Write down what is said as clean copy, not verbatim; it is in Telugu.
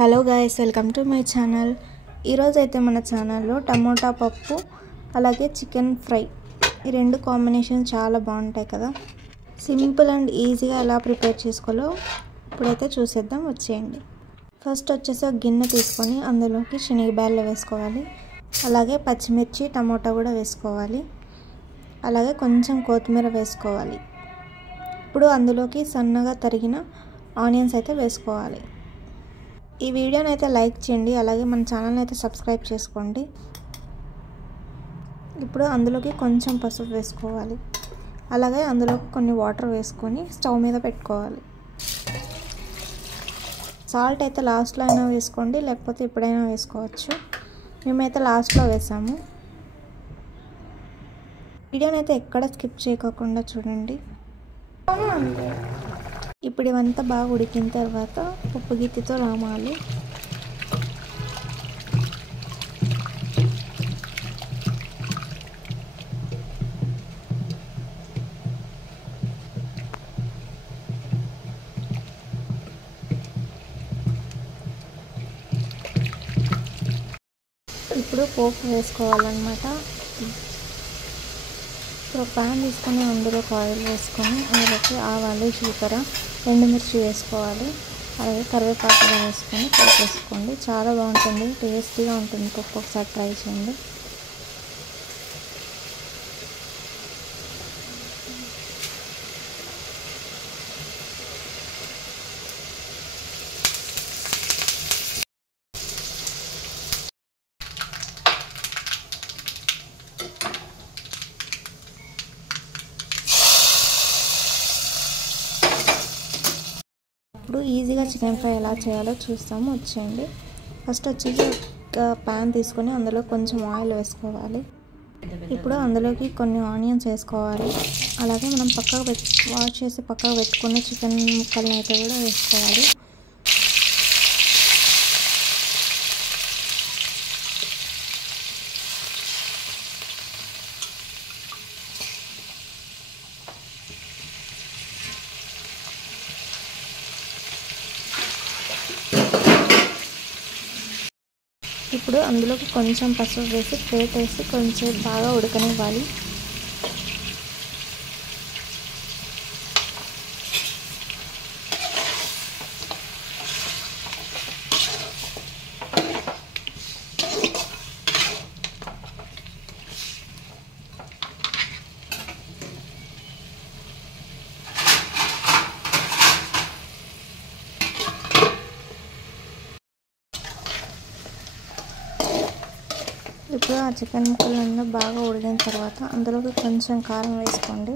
Hello guys, welcome to my channel. ఈరోజు అయితే మన ఛానల్లో టమోటా పప్పు అలాగే చికెన్ ఫ్రై ఈ రెండు కాంబినేషన్ చాలా బాగుంటాయి కదా. సింపుల్ అండ్ ఈజీగా ఎలా ప్రిపేర్ చేసుకోవాలో ఇప్పుడైతే చూసేద్దాం, వచ్చేయండి. ఫస్ట్ వచ్చేసి ఒక గిన్నె తీసుకొని అందులోకి శనగబ్యాళ్ళు వేసుకోవాలి, అలాగే పచ్చిమిర్చి టమోటా కూడా వేసుకోవాలి, అలాగే కొంచెం కొత్తిమీర వేసుకోవాలి. ఇప్పుడు అందులోకి సన్నగా తరిగిన ఆనియన్స్ అయితే వేసుకోవాలి. ఈ వీడియోని అయితే లైక్ చేయండి, అలాగే మన ఛానల్ని అయితే సబ్స్క్రైబ్ చేసుకోండి. ఇప్పుడు అందులోకి కొంచెం పసుపు వేసుకోవాలి, అలాగే అందులోకి కొన్ని వాటర్ వేసుకొని స్టవ్ మీద పెట్టుకోవాలి. సాల్ట్ అయితే లాస్ట్లో అయినా వేసుకోండి, లేకపోతే ఎప్పుడైనా వేసుకోవచ్చు. మేమైతే లాస్ట్లో వేసాము. వీడియోని అయితే ఎక్కడ స్కిప్ చేయకుండా చూడండి. ఇప్పుడు ఇవంతా బాగా ఉడికిన తర్వాత పప్పు గిత్తితో రామాలి. ఇప్పుడు పోపు వేసుకోవాలన్నమాట. ఇప్పుడు ప్యాన్ తీసుకొని అందులో ఆయిల్ వేసుకొని అందులోకి ఆవాలు, జీలకర్ర, ఎండుమిర్చి వేసుకోవాలి, అలాగే కరివేపాకు వేసుకొని పోపు వేసుకోండి. చాలా బాగుంటుంది, టేస్టీగా ఉంటుంది పప్పు. ఒకసారి ట్రై చేయండి. ఇప్పుడు ఈజీగా చికెన్ ఫ్రై ఎలా చేయాలో చూస్తాము, వచ్చేయండి. ఫస్ట్ వచ్చేసి ఒక ప్యాన్ తీసుకొని అందులో కొంచెం ఆయిల్ వేసుకోవాలి. ఇప్పుడు అందులోకి కొన్ని ఆనియన్స్ వేసుకోవాలి, అలాగే మనం వాష్ చేసి పక్కకు పెట్టుకున్న చికెన్ ముక్కల్ని అయితే కూడా వేసుకోవాలి. ఇప్పుడు అందులోకి కొంచెం పసుపు వేసి ప్లేట్ వేసి కొంచెం బాగా ఉడకనివ్వాలి. ఇప్పుడు ఆ చికెన్ ముక్కలన్నీ బాగా ఉడికిన తర్వాత అందులోకి కొంచెం కారం వేసుకోండి,